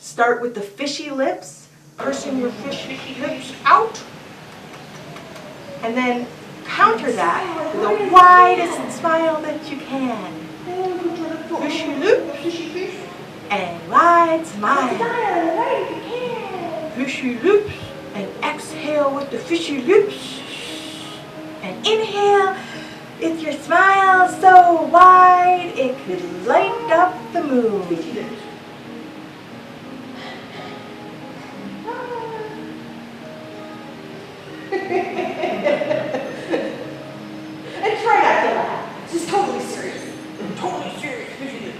Start with the fishy lips, pursing your fishy lips out, and then counter that with the widest smile that you can. Fishy lips and wide smile. Fishy lips and exhale with the fishy lips. And inhale with your smile so wide it could light up the moon. And try not to laugh. This is totally serious. Totally serious.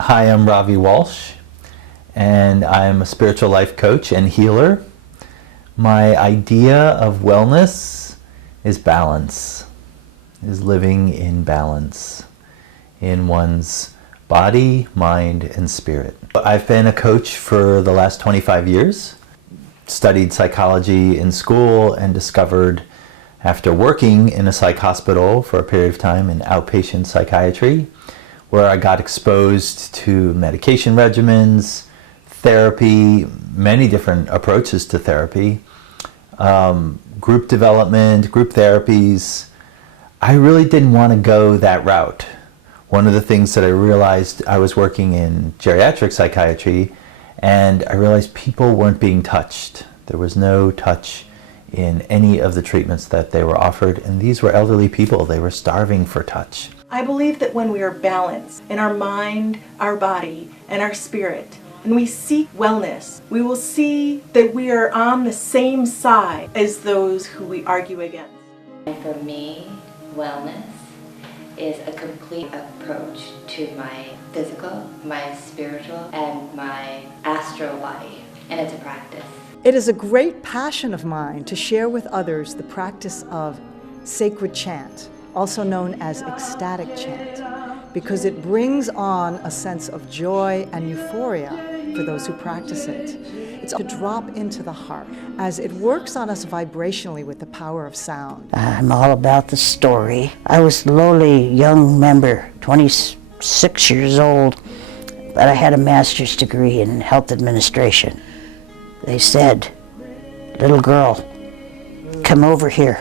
Hi, I'm Ravi Walsh, and I'm a spiritual life coach and healer. My idea of wellness is balance, is living in balance in one's body, mind, and spirit. I've been a coach for the last 25 years, studied psychology in school, and discovered after working in a psych hospital for a period of time in outpatient psychiatry, where I got exposed to medication regimens, therapy, many different approaches to therapy, group development, group therapies. I really didn't want to go that route. One of the things that I realized, I was working in geriatric psychiatry, and I realized people weren't being touched. There was no touch in any of the treatments that they were offered, and these were elderly people. They were starving for touch. I believe that when we are balanced in our mind, our body, and our spirit, and we seek wellness, we will see that we are on the same side as those who we argue against. And for me, wellness is a complete approach to my physical, my spiritual, and my astral body, and it's a practice. It is a great passion of mine to share with others the practice of sacred chant, also known as ecstatic chant, because it brings on a sense of joy and euphoria for those who practice it. It's to drop into the heart, as it works on us vibrationally with the power of sound. I'm all about the story. I was a lowly young member, 26 years old, but I had a master's degree in health administration. They said, "Little girl, come over here.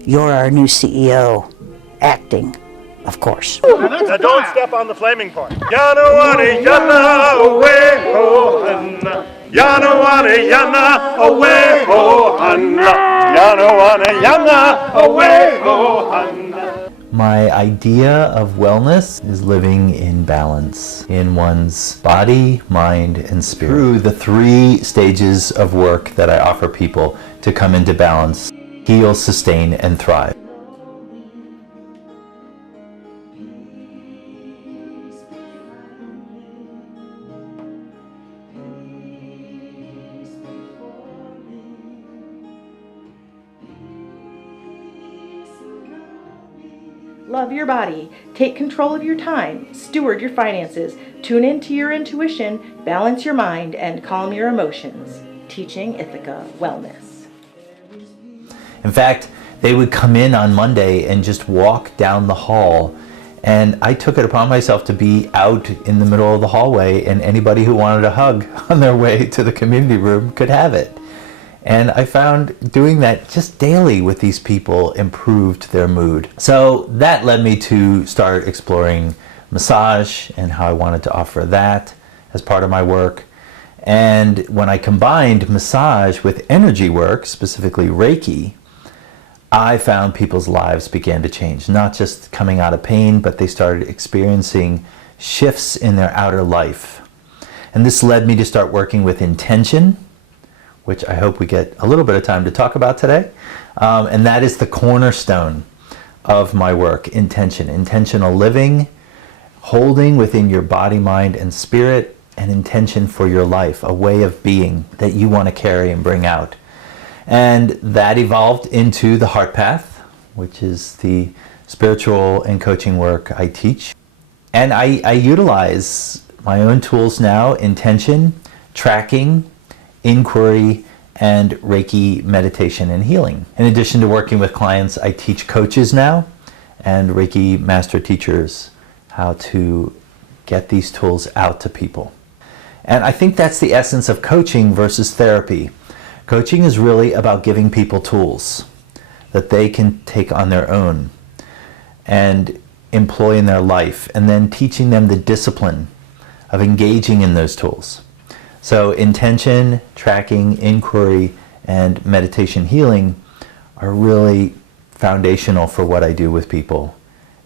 You're our new CEO." Acting, of course. Now don't step on the flaming part. Yana wana yana away ho hanna. Yana wana yana away ho hanna. Yana wana yana away ho hanna. My idea of wellness is living in balance in one's body, mind, and spirit. Through the 3 stages of work that I offer people to come into balance, heal, sustain, and thrive. Love your body, take control of your time, steward your finances, tune into your intuition, balance your mind, and calm your emotions. Teaching Ithaca Wellness. In fact, they would come in on Monday and just walk down the hall, and I took it upon myself to be out in the middle of the hallway, and anybody who wanted a hug on their way to the community room could have it. And I found doing that just daily with these people improved their mood. So that led me to start exploring massage and how I wanted to offer that as part of my work. And when I combined massage with energy work, specifically reiki, I found people's lives began to change, not just coming out of pain, but they started experiencing shifts in their outer life. And this led me to start working with intention, which I hope we get a little bit of time to talk about today. And that is the cornerstone of my work, intention. Intentional living, holding within your body, mind, and spirit, an intention for your life, a way of being that you want to carry and bring out. And that evolved into the Heart Path, which is the spiritual and coaching work I teach. And I utilize my own tools now, intention, tracking, inquiry, and Reiki meditation and healing. In addition to working with clients, I teach coaches now and Reiki master teachers how to get these tools out to people. And I think that's the essence of coaching versus therapy. Coaching is really about giving people tools that they can take on their own and employ in their life, and then teaching them the discipline of engaging in those tools. So intention, tracking, inquiry, and meditation healing are really foundational for what I do with people,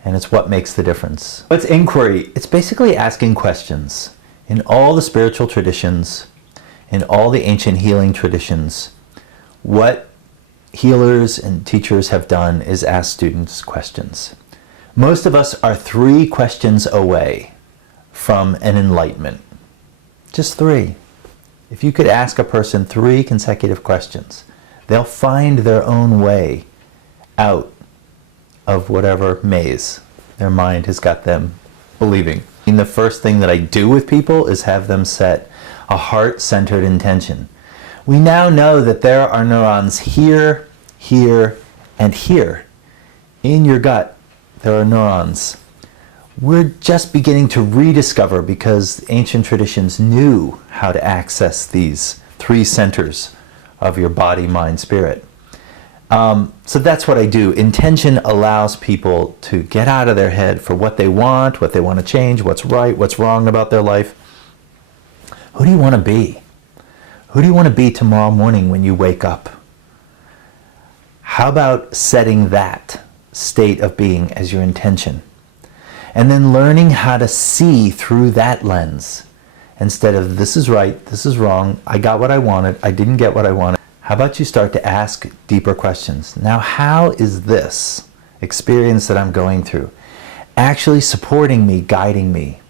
and it's what makes the difference. What's inquiry? It's basically asking questions. In all the spiritual traditions, in all the ancient healing traditions, what healers and teachers have done is ask students questions. Most of us are 3 questions away from an enlightenment. Just 3. If you could ask a person 3 consecutive questions, they'll find their own way out of whatever maze their mind has got them believing. And the first thing that I do with people is have them set a heart-centered intention. We now know that there are neurons here, here, and here. In your gut, there are neurons. We're just beginning to rediscover, because ancient traditions knew how to access these 3 centers of your body, mind, spirit. So that's what I do. Intention allows people to get out of their head for what they want to change, what's right, what's wrong about their life. Who do you want to be? Who do you want to be tomorrow morning when you wake up? How about setting that state of being as your intention? And then learning how to see through that lens, instead of this is right, this is wrong, I got what I wanted, I didn't get what I wanted. How about you start to ask deeper questions? Now, how is this experience that I'm going through actually supporting me, guiding me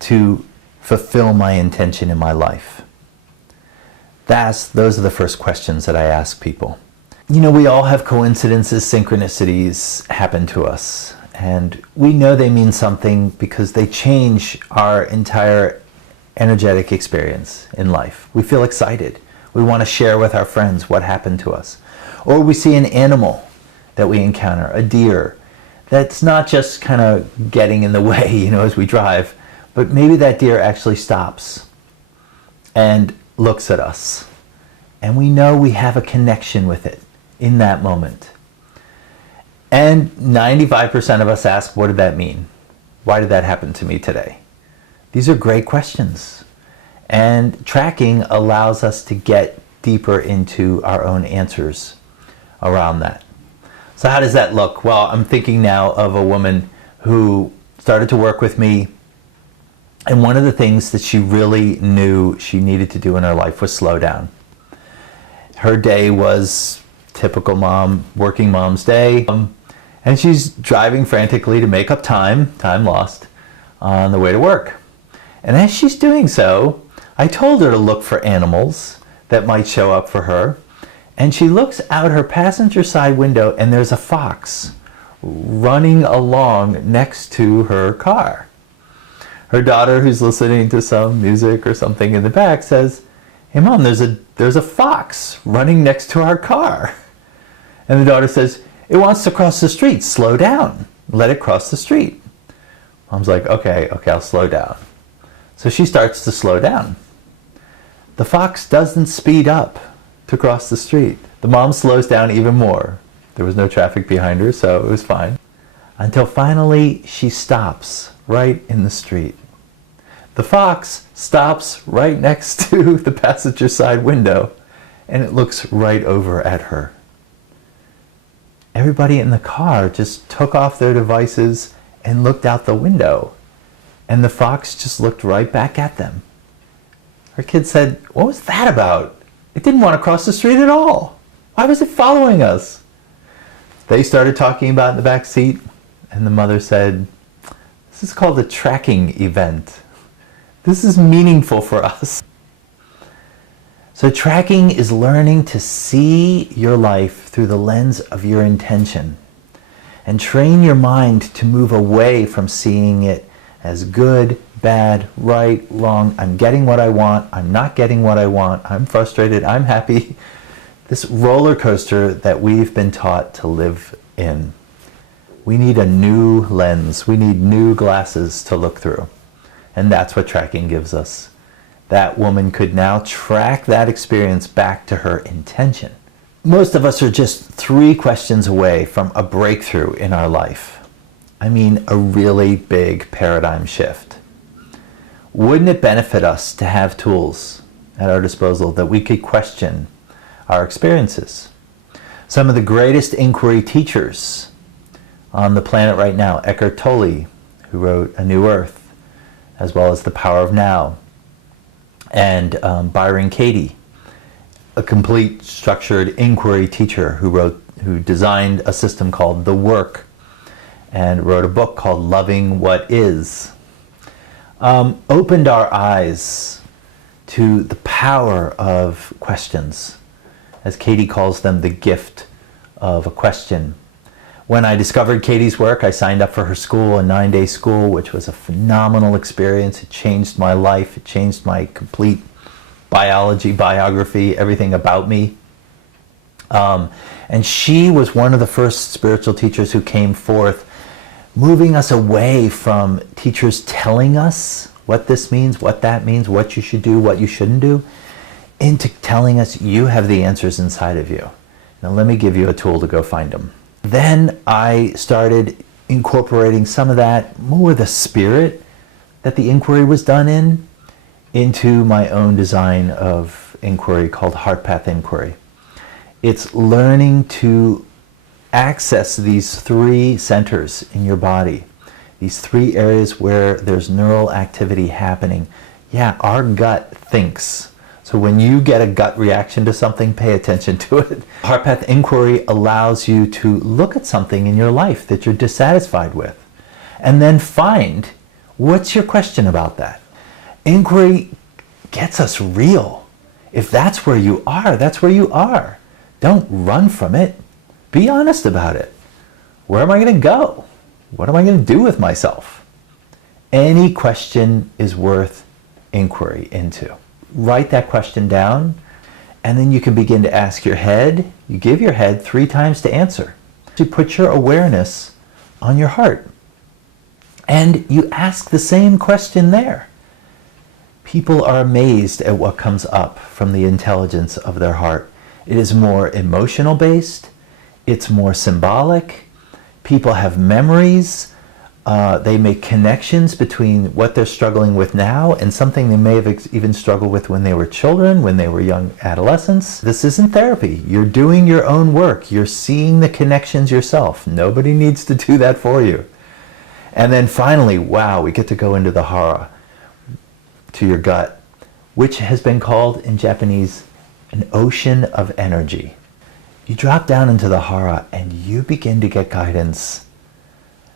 to fulfill my intention in my life? Those are the first questions that I ask people. You know, we all have coincidences, synchronicities happen to us. And we know they mean something because they change our entire energetic experience in life. We feel excited. We want to share with our friends what happened to us. Or we see an animal that we encounter, a deer, that's not just kind of getting in the way, you know, as we drive, but maybe that deer actually stops and looks at us. And we know we have a connection with it in that moment. And 95% of us ask, what did that mean? Why did that happen to me today? These are great questions. And tracking allows us to get deeper into our own answers around that. So how does that look? Well, I'm thinking now of a woman who started to work with me, and one of the things that she really knew she needed to do in her life was slow down. Her day was typical working mom's day, and she's driving frantically to make up time lost, on the way to work. And as she's doing so, I told her to look for animals that might show up for her, and she looks out her passenger side window, and there's a fox running along next to her car. Her daughter, who's listening to some music or something in the back, says, "Hey Mom, there's a fox running next to our car." And the daughter says, "It wants to cross the street. Slow down. Let it cross the street." Mom's like, okay, I'll slow down. So she starts to slow down. The fox doesn't speed up to cross the street. The mom slows down even more. There was no traffic behind her, so it was fine. Until finally she stops right in the street. The fox stops right next to the passenger side window, and it looks right over at her. Everybody in the car just took off their devices and looked out the window, and the fox just looked right back at them. Her kid said, "What was that about? It didn't want to cross the street at all. Why was it following us?" They started talking about it in the back seat, and the mother said, "This is called a tracking event. This is meaningful for us." So tracking is learning to see your life through the lens of your intention, and train your mind to move away from seeing it as good, bad, right, wrong. I'm getting what I want. I'm not getting what I want. I'm frustrated. I'm happy. This roller coaster that we've been taught to live in. We need a new lens. We need new glasses to look through. And that's what tracking gives us. that woman could now track that experience back to her intention. Most of us are just 3 questions away from a breakthrough in our life. I mean, a really big paradigm shift. Wouldn't it benefit us to have tools at our disposal that we could question our experiences? Some of the greatest inquiry teachers on the planet right now, Eckhart Tolle, who wrote A New Earth, as well as The Power of Now, and Byron Katie, a complete structured inquiry teacher who designed a system called The Work and wrote a book called Loving What Is, opened our eyes to the power of questions. As Katie calls them, the gift of a question. When I discovered Katie's work, I signed up for her school, a 9-day school, which was a phenomenal experience. It changed my life. It changed my complete biography, everything about me. And she was one of the first spiritual teachers who came forth, moving us away from teachers telling us what this means, what that means, what you should do, what you shouldn't do, into telling us you have the answers inside of you. Now let me give you a tool to go find them. Then I started incorporating some of that, more the spirit that the inquiry was done in, into my own design of inquiry called Heart Path Inquiry. It's learning to access these 3 centers in your body, these 3 areas where there's neural activity happening. Yeah, our gut thinks. So when you get a gut reaction to something, pay attention to it. Heart Path Inquiry allows you to look at something in your life that you're dissatisfied with, and then find, what's your question about that? Inquiry gets us real. If that's where you are, that's where you are. Don't run from it. Be honest about it. Where am I going to go? What am I going to do with myself? Any question is worth inquiry into. Write that question down, and then you can begin to ask your head. You give your head 3 times to answer. You put your awareness on your heart, and you ask the same question there. People are amazed at what comes up from the intelligence of their heart. It is more emotional based. It's more symbolic. People have memories. They make connections between what they're struggling with now and something they may have even struggled with when they were children, when they were young adolescents. This isn't therapy. You're doing your own work. You're seeing the connections yourself. Nobody needs to do that for you. And then finally, wow, we get to go into the hara, to your gut, which has been called in Japanese an ocean of energy. You drop down into the hara and you begin to get guidance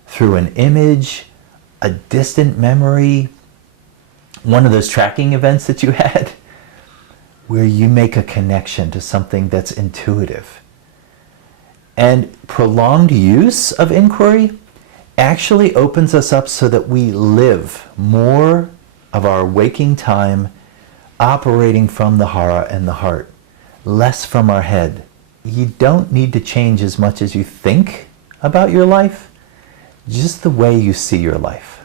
through an image, a distant memory, one of those tracking events that you had, where you make a connection to something that's intuitive. And prolonged use of inquiry actually opens us up so that we live more of our waking time operating from the hara and the heart, less from our head. You don't need to change as much as you think about your life, just the way you see your life.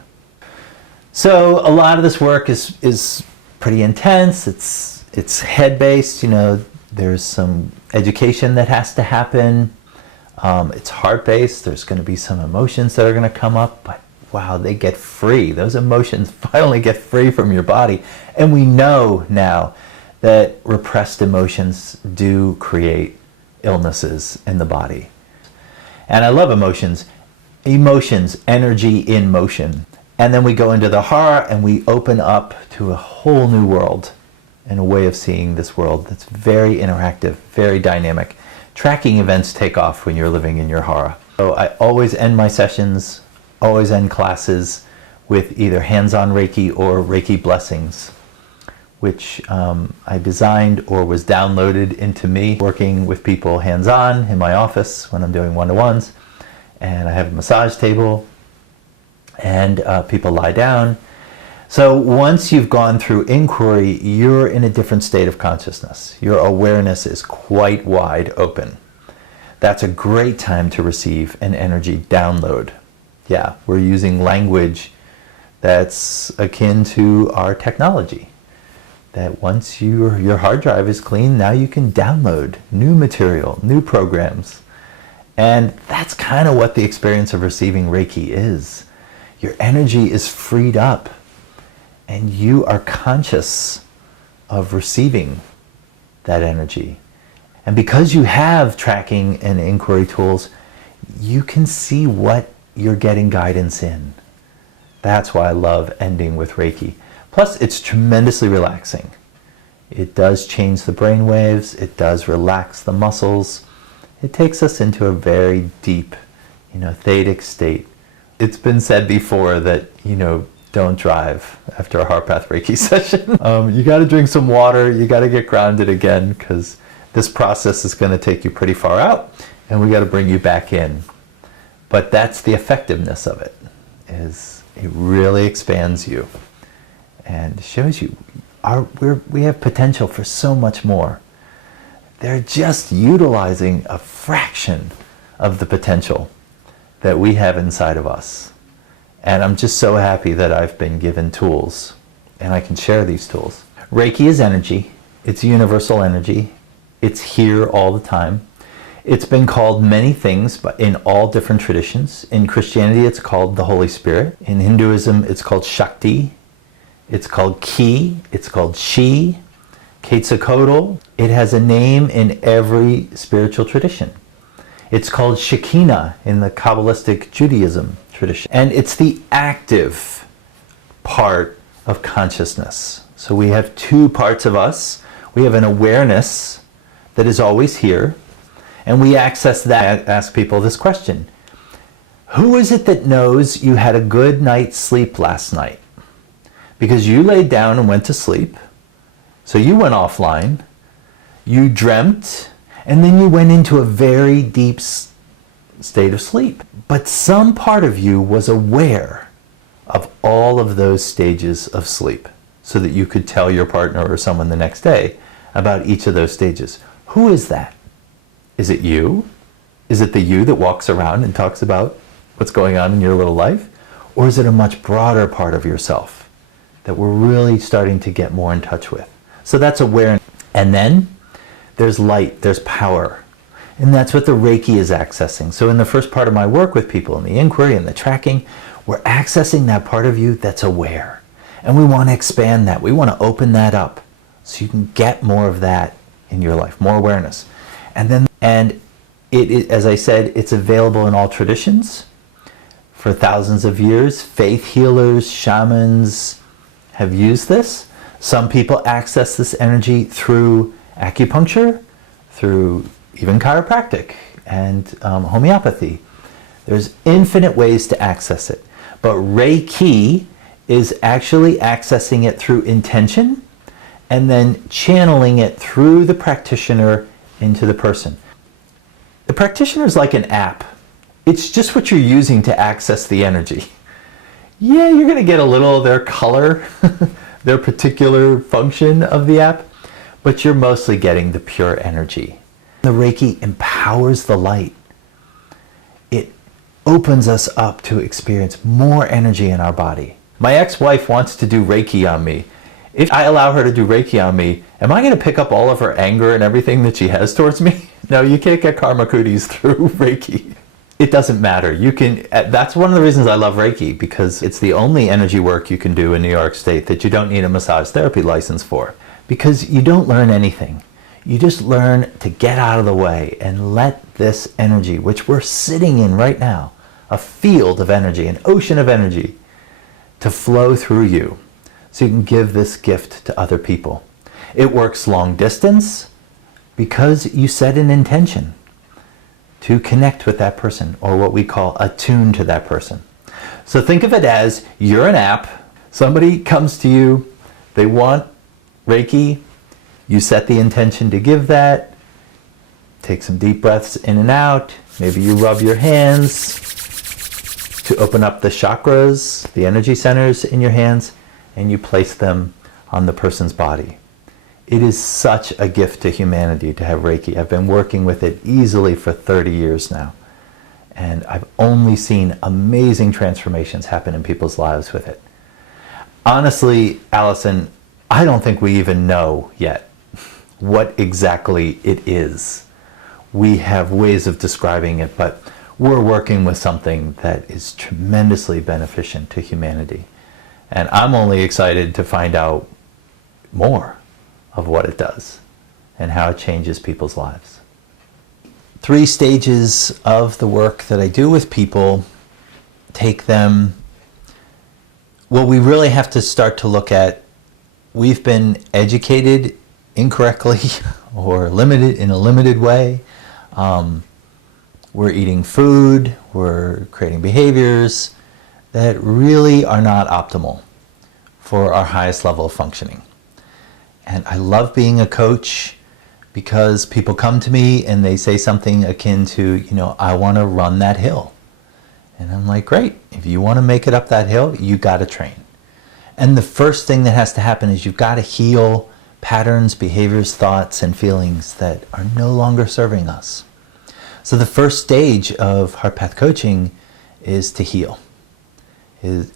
So a lot of this work is pretty intense. It's head-based. You know, there's some education that has to happen. It's heart-based. There's going to be some emotions that are going to come up, but wow, they get free. Those emotions finally get free from your body. And we know now that repressed emotions do create illnesses in the body. And I love emotions. Emotions, energy in motion. And then we go into the hara and we open up to a whole new world and a way of seeing this world that's very interactive, very dynamic. Tracking events take off when you're living in your hara. So I always end my sessions, always end classes with either hands-on Reiki or Reiki blessings, which I designed or was downloaded into me, working with people hands-on in my office when I'm doing one-to-ones. And I have a massage table, and people lie down. So once you've gone through inquiry, you're in a different state of consciousness. Your awareness is quite wide open. That's a great time to receive an energy download. Yeah, we're using language that's akin to our technology. that once your hard drive is clean, now you can download new material, new programs. And that's kind of what the experience of receiving Reiki is. Your energy is freed up and you are conscious of receiving that energy. And because you have tracking and inquiry tools, you can see what you're getting guidance in. That's why I love ending with Reiki. Plus, it's tremendously relaxing. It does change the brain waves. It does relax the muscles. It takes us into a very deep, theic state. It's been said before that, don't drive after a heart path Reiki session. You got to drink some water. You got to get grounded again, because this process is going to take you pretty far out, and we got to bring you back in. But that's the effectiveness of it, is it really expands you and shows you we have potential for so much more. They're just utilizing a fraction of the potential that we have inside of us. And I'm just so happy that I've been given tools and I can share these tools. Reiki is energy. It's universal energy. It's here all the time. It's been called many things, but in all different traditions. In Christianity, it's called the Holy Spirit. In Hinduism, it's called Shakti. It's called Ki. It's called Chi. Quetzalcoatl. It has a name in every spiritual tradition. It's called Shekinah in the Kabbalistic Judaism tradition. And it's the active part of consciousness. So we have two parts of us. We have an awareness that is always here, and we access that. Ask people this question: who is it that knows you had a good night's sleep last night? Because you laid down and went to sleep, so you went offline, you dreamt, and then you went into a very deep state of sleep. But some part of you was aware of all of those stages of sleep, so that you could tell your partner or someone the next day about each of those stages. Who is that? Is it you? Is it the you that walks around and talks about what's going on in your little life? Or is it a much broader part of yourself that we're really starting to get more in touch with? So that's awareness. And then there's light, there's power. And that's what the Reiki is accessing. So in the first part of my work with people, in the inquiry and the tracking, we're accessing that part of you that's aware. And we want to expand that. We want to open that up so you can get more of that in your life, more awareness. And it, as I said, it's available in all traditions for thousands of years. Faith healers, shamans have used this. Some people access this energy through acupuncture, through even chiropractic and homeopathy. There's infinite ways to access it. But Reiki is actually accessing it through intention and then channeling it through the practitioner into the person. The practitioner is like an app. It's just what you're using to access the energy. Yeah, you're going to get a little of their color, their particular function of the app, but you're mostly getting the pure energy. The Reiki empowers the light. It opens us up to experience more energy in our body. My ex-wife wants to do Reiki on me. If I allow her to do Reiki on me, am I going to pick up all of her anger and everything that she has towards me? No, you can't get karma cooties through Reiki. It doesn't matter. You can. That's one of the reasons I love Reiki, because it's the only energy work you can do in New York State that you don't need a massage therapy license for. Because you don't learn anything. You just learn to get out of the way and let this energy, which we're sitting in right now, a field of energy, an ocean of energy, to flow through you so you can give this gift to other people. It works long distance because you set an intention to connect with that person, or what we call attune to that person. So think of it as you're an app. Somebody comes to you, they want Reiki, you set the intention to give that, take some deep breaths in and out, maybe you rub your hands to open up the chakras, the energy centers in your hands, and you place them on the person's body. It is such a gift to humanity to have Reiki. I've been working with it easily for 30 years now, and I've only seen amazing transformations happen in people's lives with it. Honestly, Allison, I don't think we even know yet what exactly it is. We have ways of describing it, but we're working with something that is tremendously beneficent to humanity. And I'm only excited to find out more of what it does and how it changes people's lives. 3 stages of the work that I do with people take them, well, we really have to start to look at, we've been educated incorrectly or limited in a limited way. We're eating food, we're creating behaviors that really are not optimal for our highest level of functioning. And I love being a coach because people come to me and they say something akin to, I want to run that hill. And I'm like, great, if you want to make it up that hill, you got to train. And the first thing that has to happen is you've got to heal patterns, behaviors, thoughts, and feelings that are no longer serving us. So the first stage of Heart Path coaching is to heal.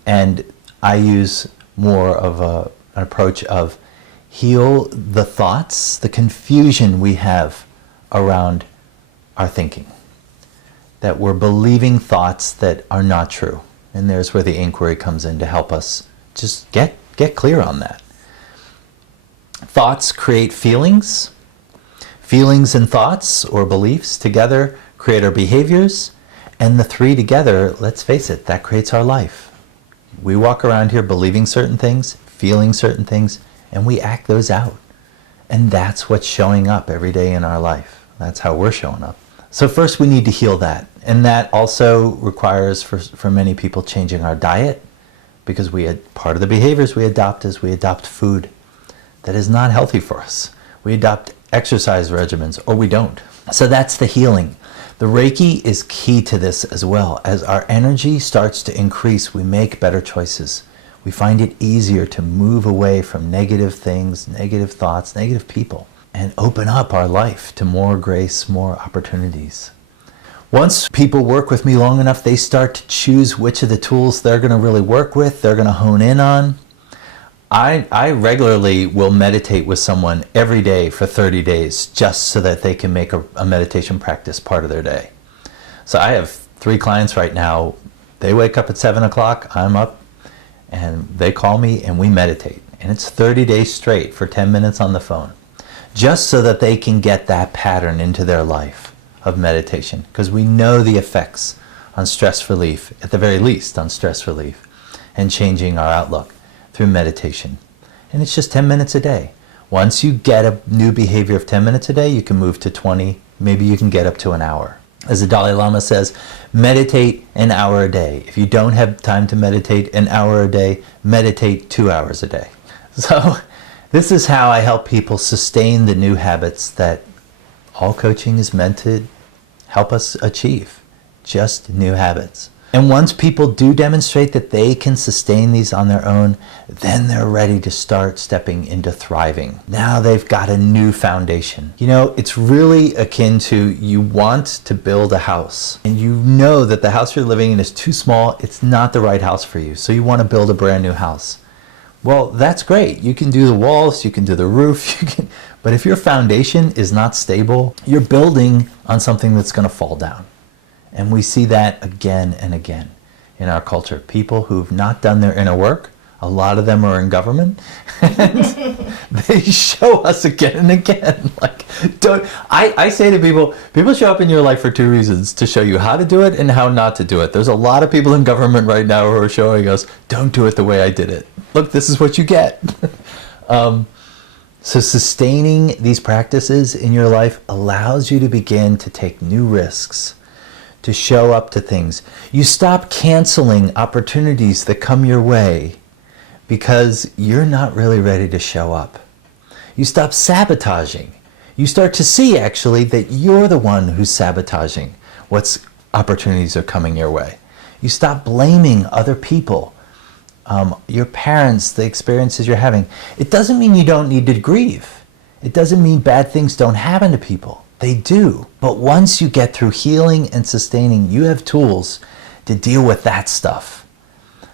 And I use more of an approach of heal the thoughts, the confusion we have around our thinking. That we're believing thoughts that are not true. And there's where the inquiry comes in to help us just get clear on that. Thoughts create feelings. Feelings and thoughts or beliefs together create our behaviors. And the 3 together, let's face it, that creates our life. We walk around here believing certain things, feeling certain things, and we act those out. And that's what's showing up every day in our life. That's how we're showing up. So first we need to heal that. And that also requires, for many people, changing our diet, because part of the behaviors we adopt is we adopt food that is not healthy for us. We adopt exercise regimens, or we don't. So that's the healing. The Reiki is key to this as well. As our energy starts to increase, we make better choices. We find it easier to move away from negative things, negative thoughts, negative people, and open up our life to more grace, more opportunities. Once people work with me long enough, they start to choose which of the tools they're going to really work with, they're going to hone in on. I regularly will meditate with someone every day for 30 days just so that they can make a meditation practice part of their day. So I have 3 clients right now. They wake up at 7 o'clock, I'm up, and they call me and we meditate. And it's 30 days straight for 10 minutes on the phone, just so that they can get that pattern into their life of meditation, because we know the effects on stress relief, at the very least on stress relief, and changing our outlook through meditation. And it's just 10 minutes a day. Once you get a new behavior of 10 minutes a day, you can move to 20, maybe you can get up to an hour. As the Dalai Lama says, meditate an hour a day. If you don't have time to meditate an hour a day, meditate 2 hours a day. So this is how I help people sustain the new habits that all coaching is meant to help us achieve, just new habits. And once people do demonstrate that they can sustain these on their own, then they're ready to start stepping into thriving. Now they've got a new foundation. It's really akin to, you want to build a house and you know that the house you're living in is too small, it's not the right house for you, so you want to build a brand new house. Well, that's great. You can do the walls, you can do the roof, but if your foundation is not stable, you're building on something that's going to fall down. And we see that again and again in our culture. People who've not done their inner work, a lot of them are in government, and they show us again and again. I say to people show up in your life for 2 reasons: to show you how to do it and how not to do it. There's a lot of people in government right now who are showing us, don't do it the way I did it. Look, this is what you get. So sustaining these practices in your life allows you to begin to take new risks, to show up to things. You stop canceling opportunities that come your way because you're not really ready to show up. You stop sabotaging. You start to see actually that you're the one who's sabotaging what's opportunities are coming your way. You stop blaming other people, your parents, the experiences you're having. It doesn't mean you don't need to grieve. It doesn't mean bad things don't happen to people. They do. But once you get through healing and sustaining, you have tools to deal with that stuff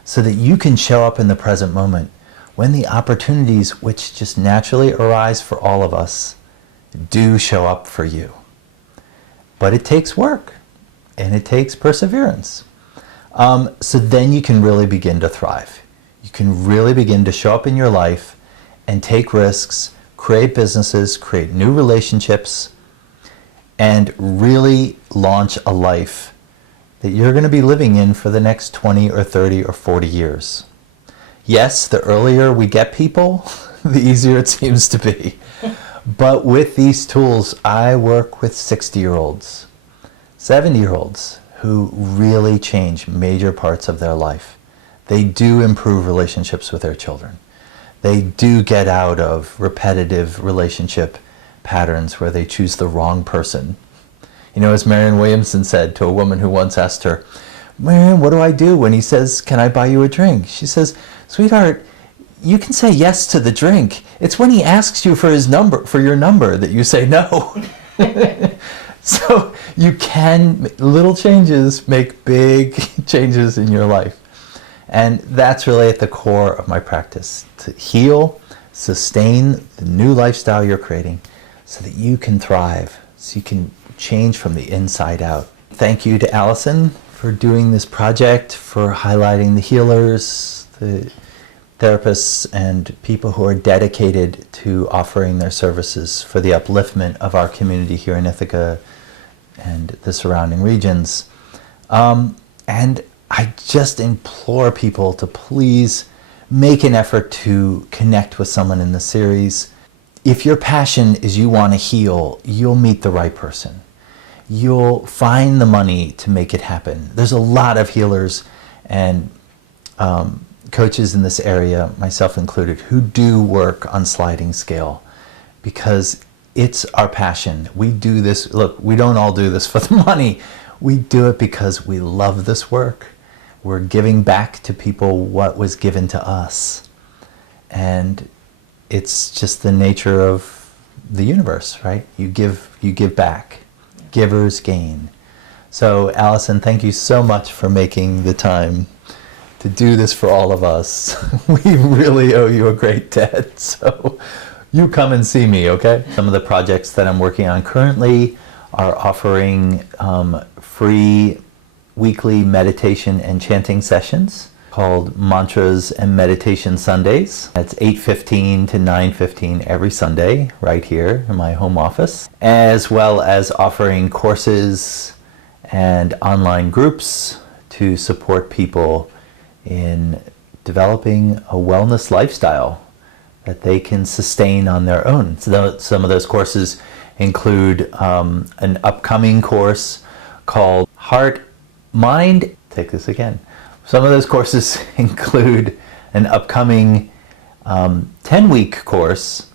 so that you can show up in the present moment when the opportunities which just naturally arise for all of us do show up for you. But it takes work and it takes perseverance. So then you can really begin to thrive. You can really begin to show up in your life and take risks, create businesses, create new relationships, and really launch a life that you're going to be living in for the next 20 or 30 or 40 years. Yes, the earlier we get people, the easier it seems to be. But with these tools, I work with 60-year-olds, 70-year-olds who really change major parts of their life. They do improve relationships with their children. They do get out of repetitive relationship patterns where they choose the wrong person. You know, as Marianne Williamson said to a woman who once asked her, "Marianne, what do I do when he says, 'Can I buy you a drink?'" She says, "Sweetheart, you can say yes to the drink. It's when he asks you for your number that you say no." So you can, little changes make big changes in your life. And that's really at the core of my practice, to heal, sustain the new lifestyle you're creating so that you can thrive, so you can change from the inside out. Thank you to Allison for doing this project, for highlighting the healers, the therapists, and people who are dedicated to offering their services for the upliftment of our community here in Ithaca and the surrounding regions. And I just implore people to please make an effort to connect with someone in the series. If your passion is you want to heal, you'll meet the right person. You'll find the money to make it happen. There's a lot of healers and coaches in this area, myself included, who do work on sliding scale because it's our passion. We do this, look, we don't all do this for the money. We do it because we love this work. We're giving back to people what was given to us. And it's just the nature of the universe, right? You give back. Givers gain. So Allison, thank you so much for making the time to do this for all of us. We really owe you a great debt. So you come and see me, okay? Some of the projects that I'm working on currently are offering free weekly meditation and chanting sessions called Mantras and Meditation Sundays. That's 8:15 to 9:15 every Sunday right here in my home office, as well as offering courses and online groups to support people in developing a wellness lifestyle that they can sustain on their own. So some of those courses include an upcoming course called take this again. Some of those courses include an upcoming 10-week course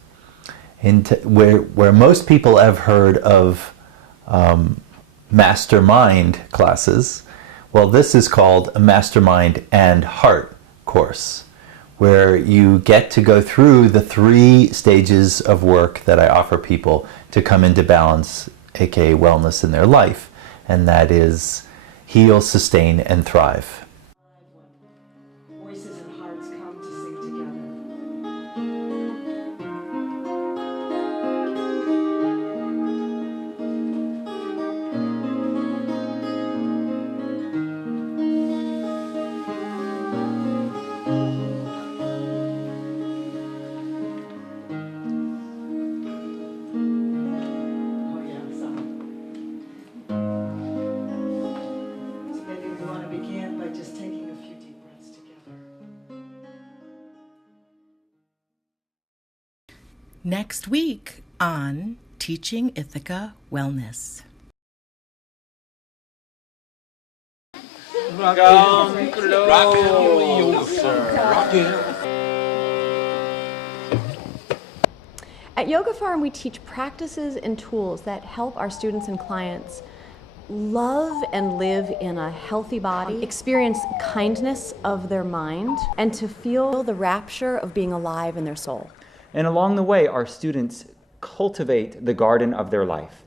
where most people have heard of mastermind classes. Well, this is called a mastermind and heart course, where you get to go through the 3 stages of work that I offer people to come into balance, aka wellness in their life, and that is heal, sustain, and thrive. Voices and hearts come to sing together. Oh yeah, so maybe we want to begin by just taking a few deep breaths together. Next week on Teaching Ithaca Wellness. At Yoga Farm, we teach practices and tools that help our students and clients love and live in a healthy body, experience kindness of their mind, and to feel the rapture of being alive in their soul. And along the way, our students cultivate the garden of their life.